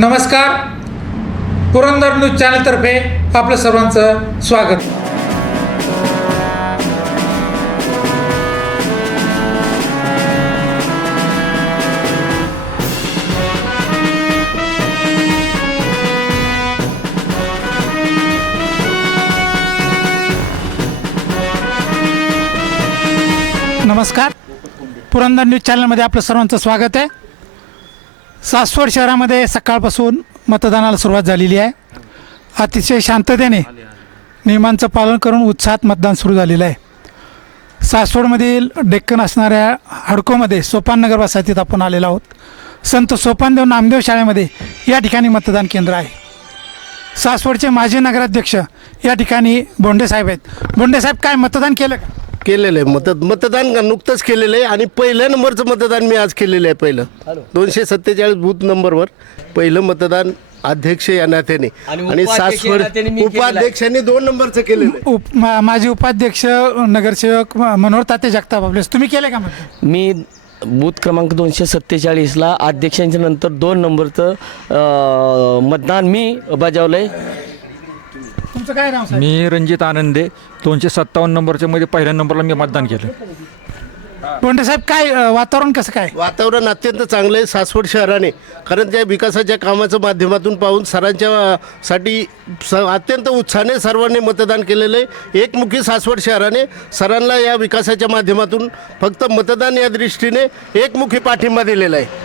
नमस्कार. पुरंदर न्यूज चॅनलतर्फे आपलं सर्वांचं स्वागत. नमस्कार. पुरंदर न्यूज चॅनलमध्ये आपलं सर्वांचं स्वागत आहे. सासवड शहरामध्ये सकाळपासून मतदानाला सुरुवात झालेली आहे. अतिशय शांततेने नियमांचं पालन करून उत्साहात मतदान सुरू झालेलं आहे. सासवडमधील डेक्कन असणाऱ्या हडकोमध्ये सोपाननगर वसाहतीत आपण आलेलो आहोत. संत सोपानदेव नामदेव शाळेमध्ये या ठिकाणी मतदान केंद्र आहे. सासवडचे माजी नगराध्यक्ष या ठिकाणी बोंडेसाहेब आहेत. बोंडेसाहेब काय मतदान केलं का? केलेलं आहे मत मतदान नुकतंच केलेलं आहे आणि पहिल्या नंबरचं मतदान मी आज केलेलं आहे पहिलं. दोनशे सत्तेचाळीस बूथ नंबरवर पहिलं मतदान अध्यक्ष या नात्याने. आणि सासवड. उपाध्यक्षांनी दोन नंबरचं केलेलं आहे. उप मा- माजी उपाध्यक्ष नगरसेवक मनोहर ताते जगताप आपले. तुम्ही केले का मतदान? मी बूथ क्रमांक दोनशे सत्तेचाळीसला अध्यक्षांच्या नंतर दोन नंबरचं अं, मतदान मी बजावलं आहे तुमचं काय नाव साहेब? मी रणजित आनंदे दोनशे सत्तावन्न नंबरच्या मध्ये पहिल्या नंबरला मी मतदान केलं. बोंडे साहेब काय अ, वातावरण कसं काय? वातावरण अत्यंत चांगलं आहे सासवड शहराने. कारण त्या विकासाच्या कामाचं माध्यमातून पाहून सरांच्या अ, साठी स अत्यंत उत्साहाने सर्वांनी मतदान केलेलं आहे. एकमुखी सासवड शहराने सरांना या विकासाच्या माध्यमातून फक्त मतदान या दृष्टीने एकमुखी पाठिंबा दिलेला आहे.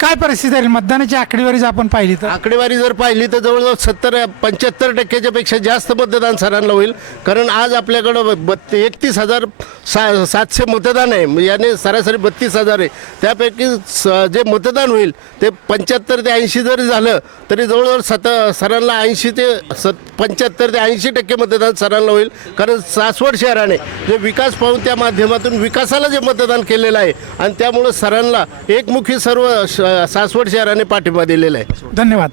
काय परिस्थिती आहे? मतदानाची आकडेवारी जर आपण पाहिली तर? आकडेवारी जर पाहिली तर जवळजवळ सत्तर पंच्याहत्तर टक्क्याच्या पेक्षा जास्त मतदान सरांना होईल. कारण आज आपल्याकडं बत्ती एकतीस हजार सा सातशे मतदान आहे. म्हणजे याने सरासरी बत्तीस हजार आहे. त्यापैकी स जे मतदान होईल ते पंच्याहत्तर ते ऐंशी जरी झालं तरी जवळजवळ सत सरांना ऐंशी ते सत पंच्याहत्तर ते ऐंशी टक्के मतदान सरांना होईल. कारण सासवड शहराने जे विकास पाहून त्या माध्यमातून विकासाला जे मतदान केलेलं आहे आणि त्यामुळं सरांना एकमुखी सर्व श सासवड शहराने पाठिंबा दिलेला आहे. धन्यवाद.